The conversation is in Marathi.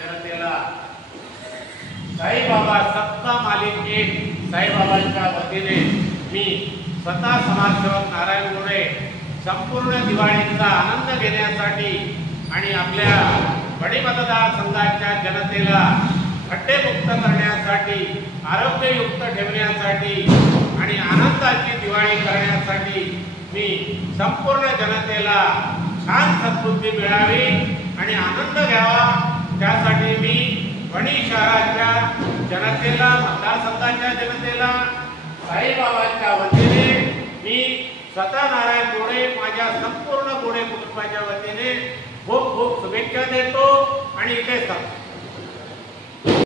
जनतेला साईबाबा सबका मालिक एक साईबाबांच्या वतीने मी स्वतः समाजसेवक नारायण गोरे संपूर्ण दिवाळीचा आनंद घेण्यासाठी आणि आपल्या बडी मतदारसंघाच्या जनतेला खड्डेमुक्त करण्यासाठी, आरोग्ययुक्त ठेवण्यासाठी आणि आनंदाची दिवाळी करण्यासाठी मी संपूर्ण जनतेला छान सद्बुद्धी मिळावी आणि आनंद घ्यावा, त्यासाठी मी वणी शहराच्या जनतेला, मतदारसंघाच्या जनतेला साईबाबांच्या वतीने मी स्वतः नारायण गोरे माझ्या संपूर्ण गोरे कुटुंबाच्या वतीने खूप खूप शुभेच्छा देतो आणि इथे